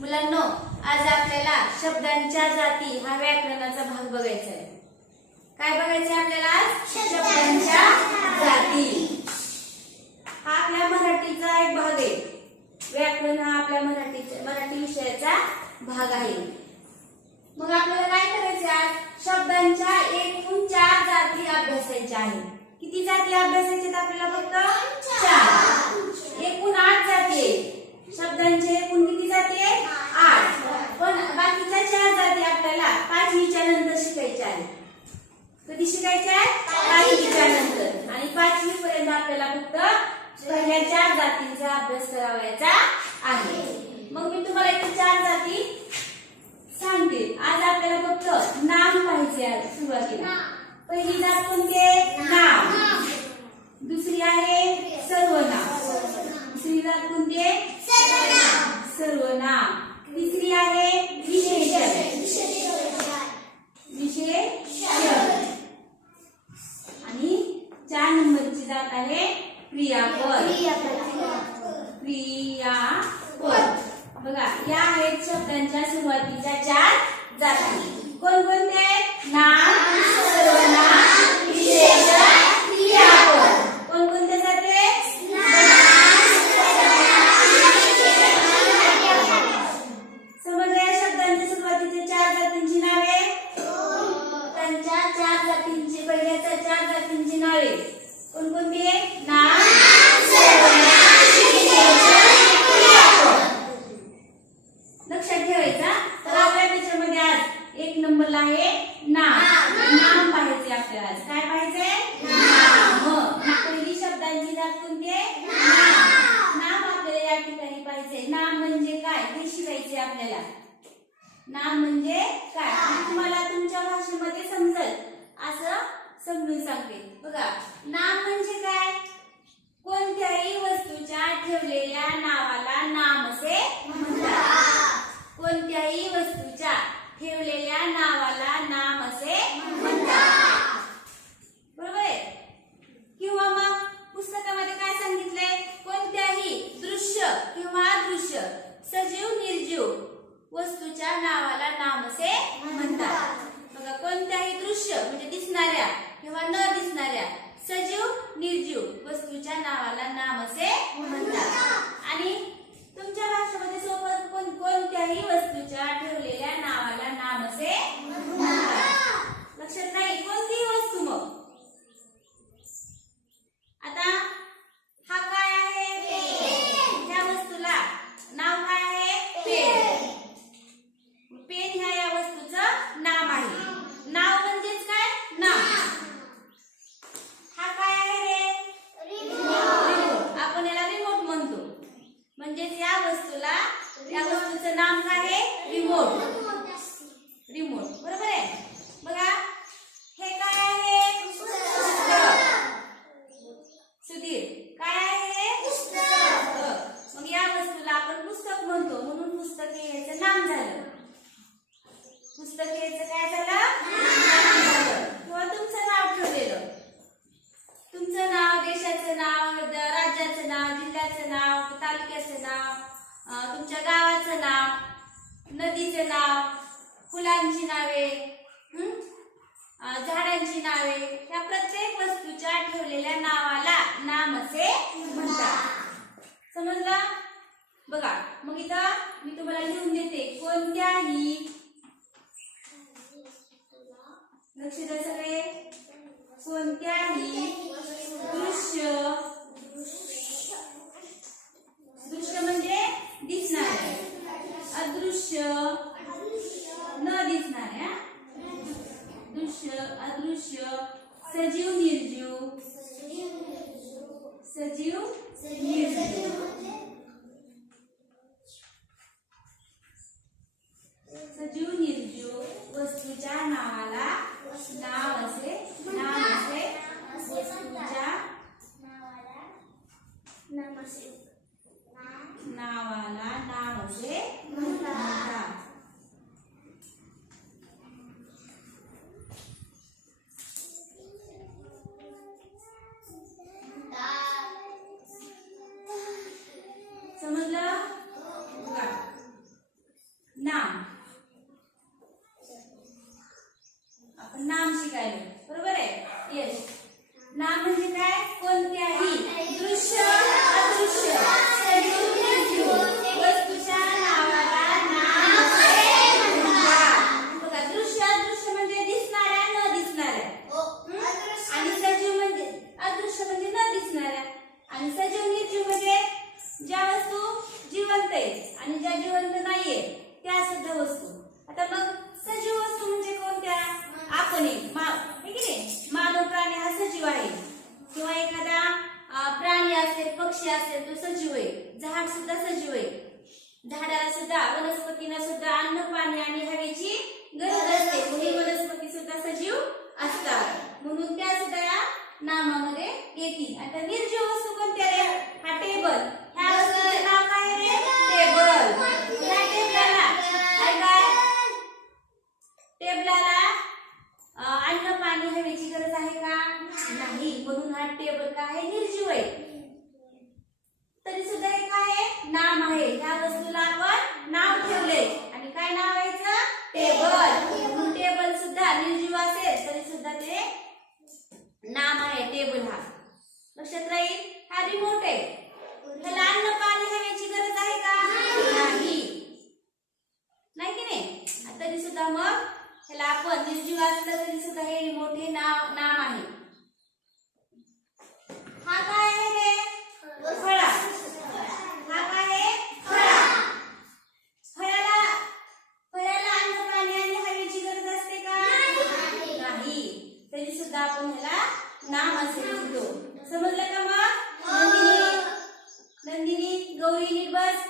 मुलांनो आज आपल्याला शब्दांच्या जाती हा व्याकरणाचा भाग बघायचा आहे. काय बघायचं आपल्याला आज? शब्दांच्या जाती. हा आपल्या मराठीचा एक भाग आहे. व्याकरण हा आपल्या मराठीचा मराठी विषयाचा भाग आहे. मग आपल्याला काय करायचं आज? शब्दांच्या एकूण चार जाती अभ्यासायच्या आहेत. किती जाती अभ्यासायच्या आपल्याला फक्त? चार. एकूण आठ जाती शब्दांचे एकूण किती जाती आठ पण बाकीच्या चार जाती आपल्याला पाचवीच्या नंतर शिकायच्या आहेत. कधी शिकायच्या आहेत? पाचवीच्या नंतर. आणि पाचवी पर्यंत आपल्याला फक्त पहिल्या चार जातींचा अभ्यास करावायचा आहे मग मी तुम्हाला इथे चार जाती सांगते आज आपल्याला फक्त नाम पाहिजे आहे सुरुवातीला पहिली जात कोणती आहे नाम दुसरी आहे सर्वनाम दुसरी जात कोणती आहे सर्वनाम तिसरी आहे विशेषण विशेषण आणि चार नंबरची जात आहे. क्रियापद. क्रियापद. बघा या आहेत शब्दांच्या सुरुवातीच्या चार जाती. कोणकोणते नाम सर्वनाम विशेषण क्रियापद कोणकोणते जाते समजल्या या शब्दांच्या सुरुवातीच्या चार जातींची नावे त्यांच्या चार जातींची पहिल्याच्या चार जातींची नावे कोणकोणती आहे नाम सर्वनाम, विशेषण, क्रियापद. लक्षात ठेवायचा तर आपल्या त्याच्यामध्ये आज एक नंबरला आहे नाम नाम पाहायचे आपल्याला आज काय पाहायचे नाम पहिली जात कोणती? नाम. आपल्याला या ठिकाणी पाहिजे. नाम म्हणजे काय? हे शिकायचे आपल्याला. नाम म्हणजे काय? तुम्हाला तुमच्या भाषेमध्ये समजल. असं समजून सांगते. बघा नाम म्हणजे काय? कोणत्याही वस्तूच्या ठेवलेल्या नावाला नाम असे म्हणतात कोणत्याही वस्तूच्या ठेवलेल्या नावाला नाम असे म्हणतात बरोबर आहे किंवा मग पुस्तकामध्ये काय सांगितलंय कोणत्याही दृश्य किंवा दृश्य सजीव निर्जीव वस्तूच्या नावाला नाम असे म्हणतात बघा कोणत्याही दृश्य म्हणजे दिसणाऱ्या किंवा न दिसणाऱ्या सजीव निर्जीव वस्तूच्या नावाला नाम असे म्हणतात आणि तुमच्या भाषेमध्ये सोबत कोण कोणत्याही वस्तूच्या ठेवलेल्या नावाला नाम असे म्हणतात लक्षात नाही कोणतीही वस्तू मग आता हा काय आहे ह्या वस्तूला नाव काय आहे पेन पेन ह्या या वस्तूचं नाव आहे नाव म्हणजेच काय नाव हा काय आहे रे रिमोट आपण याला रिमोट म्हणतो म्हणजेच या वस्तूला या वस्तूचं नाव काय आहे रिमोट रिमोट बरोबर आहे बघा हे काय आहे पुस्तक सुधीर काय आहे हे पुस्तक मग या वस्तूला आपण पुस्तक म्हणतो म्हणून पुस्तक हे याचं नाम झालं पुस्तक हे याचं काय झालं नाम झालं किंवा तुमचं नाव ठेवलेलं तुमचं नाव देशाचं नाव द- राज्याचं नाव जिल्ह्याचं नाव तालुक्याचं नाव अं, तुमच्या गावाचं नाव नदीचे नाव फुलांची नावे झाडांची नावे या प्रत्येक वस्तूच्या ठेवलेल्या नावाला नाम असे म्हणतात. समजलं? बघा मग इथं मी तुम्हाला लिहून देते. कोणत्याही लक्ष द्या सगळे. कोणत्याही दृश्य दृश्य म्हणजे दिसणारे अदृश्य न दिसणाऱ्या दृश्य अदृश्य सजीव निर्जीव सजीव निर्जीव सजीव निर्जीव वस्तूच्या नावाला नाव असे पक्षी असेल तो सजीव आहे. झाड सुद्धा सजीव आहे. झाडाला सुद्धा वनस्पतींना सुद्धा अन्न पाणी आणि हवेची गरज असते. म्हणून वनस्पती सुद्धा सजीव असतात. म्हणून त्या सुद्धा या नामामध्ये येतील. आता निर्जीव वस्तू कोणत्या रे? हा टेबल ह्या वस्तूचे नाव काय रे? टेबल टेबलाला काय टेबलाला अन्न पाणी हवेची गरज आहे का? नाही. म्हणून हा टेबल काय? आहे निर्जीव आहे. काय आहे? नाम आहे. ह्या वस्तूला आपण नाव ठेवले. आणि काय नाव आहे टेबल टेबल सुद्धा निर्जीव असेल तरी सुद्धा ते नाम आहे. टेबल हा. लक्षात राहील? हा रिमोट आहे त्याला अन्न पाणी हव्याची गरज आहे का नाही नाही की नाही तरी सुद्धा मग ह्याला आपण निर्जीव असलं तरी सुद्धा हे रिमोट हे नाव नाम आहे हा काय आहे रे फळा हा काय आहे फळा फळाला फळाला अन्न पाणी आणि हवेची गरज असते का नाही तरी सुद्धा आपण ह्याला नाम असे म्हणतो समजलं का मग नंदिनी नंदिनी गौरी नीट बस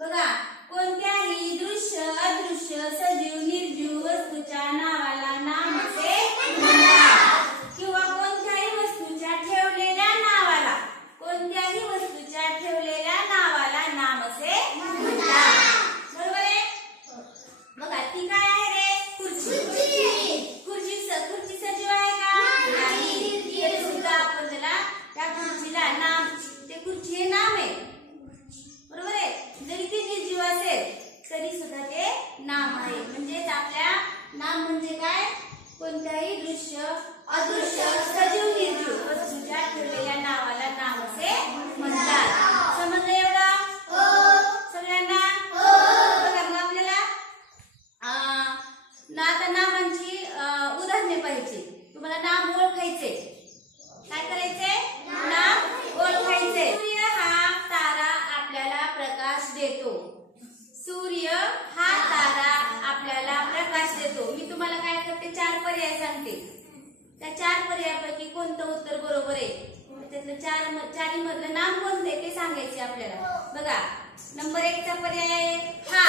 बघा कोणत्याही दृश्य अदृश्य सजीव निर्जीव वस्तूच्या नावाला नाम असे म्हणतात किंवा कोणत्याही वस्तूच्या ठेवलेल्या नावाला कोणत्याही वस्तूच्या ठेवलेल्या नावाला नाम असे म्हणतात बरोबर आहे बघा ती काय आहे रे खुर्ची खुर्ची स- खुर्ची सजीव आहे का नाही तरी सुद्धा आपण त्याला त्या खुर्चीला नाम ते खुर्ची हे नाम आहे बरोबर आहे जरी ते निर्जीव असेल तरी सुद्धा ते नाम आहे म्हणजेच आपल्या नाम म्हणजे काय? कोणत्याही दृश्य अदृश्य सजीव निर्जीव वस्तूच्या ठेवलेल्या नावाला नाम असे म्हणतात. समजलं एवढा? हो. सगळ्यांना? हो. बघा आपल्याला अं, ना आता नामांची उदाहरणे पाहिजे. तुम्हाला नाम ओळखायचे. काय करायचे नाम ओळखायचे सूर्य हा तारा आपल्याला प्रकाश देतो सूर्य हा तारा आपल्याला प्रकाश देतो मी तुम्हाला काय करते चार पर्याय सांगते त्या चार पर्यायापैकी कोणतं उत्तर बरोबर आहे? त्यातलं चार चारी मधलं नाम कोणतं आहे ते सांगायचे आपल्याला. बघा नंबर एकचा पर्याय आहे हा.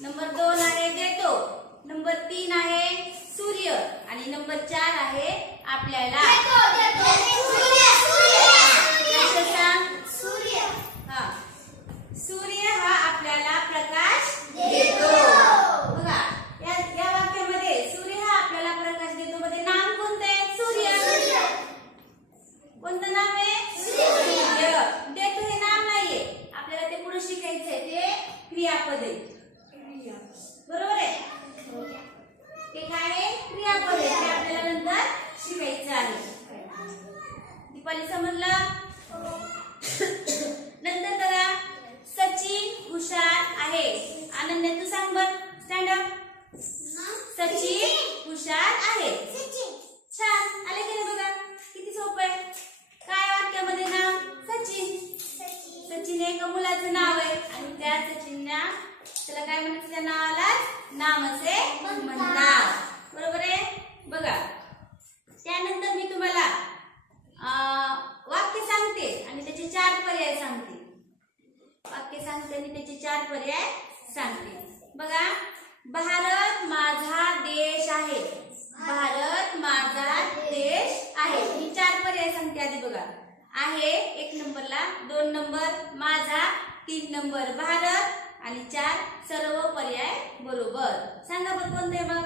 नंबर दोन आहे देतो. नंबर तीन आहे सूर्य. आणि नंबर चार आहे आपल्याला लक्षात सांग हा सूर्य हा आपल्याला प्रकाश देतो बघा या या वाक्यामध्ये सूर्य हा आपल्याला प्रकाश देतो मध्ये नाम कोणतं आहे सूर्य कोणतं नाव आहे सूर्य देतो हे नाम नाहीये आपल्याला ते पुढे शिकायचंय ते क्रियापद आहे बरोबर आहे ते काय आहे क्रियापद आहे ते आपल्याला नंतर शिकायचं आहे दीपाली समजलं नंतर बघा सचिन हुशार आहे आनंद तू सांग बर स्टँड अप सचिन हुशार आहे. छान. आले की नाही बघा? किती सोपं आहे. काय वाक्यामध्ये नाव? सचिन. सचिन हे एका मुलाचं नाव आहे. आणि त्या सचिनला त्याला काय म्हणत त्या नावालाच नाम असे म्हणतात. बरोबर आहे? बघा. त्यानंतर मी तुम्हाला वाक्य सांगते आणि त्याचे चार पर्याय सांगते. वाक्य सांगते आणि त्याचे चार पर्याय सांगते. बघा. भारत माझा देश आहे. भारत माझा देश आहे. ही चार पर्याय सांगते आधी बघा. आहे एक नंबरला दोन नंबर माझा तीन नंबर भारत आणि चार सर्व पर्याय बरोबर. सांगा बरं कोणते मग?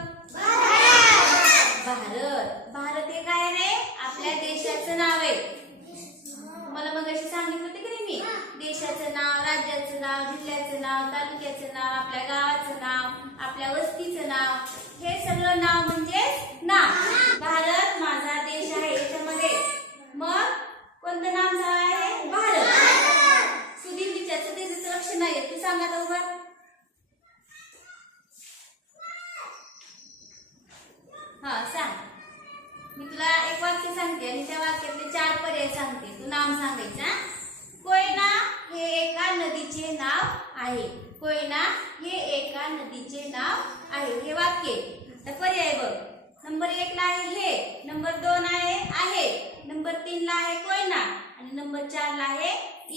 नंबर चारला आहे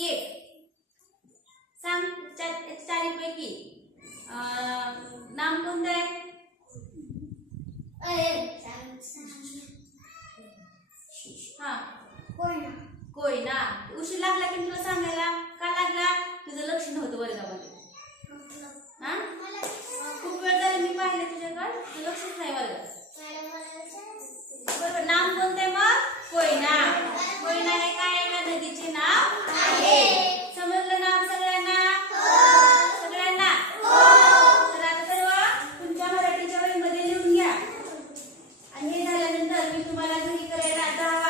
एक. सांग चारीपैकी नाम कोणतं आहे? हा. कोई ना उशीर लागला की तुला सांगायला? का लागला? तर मी तुम्हाला घरी करायला आता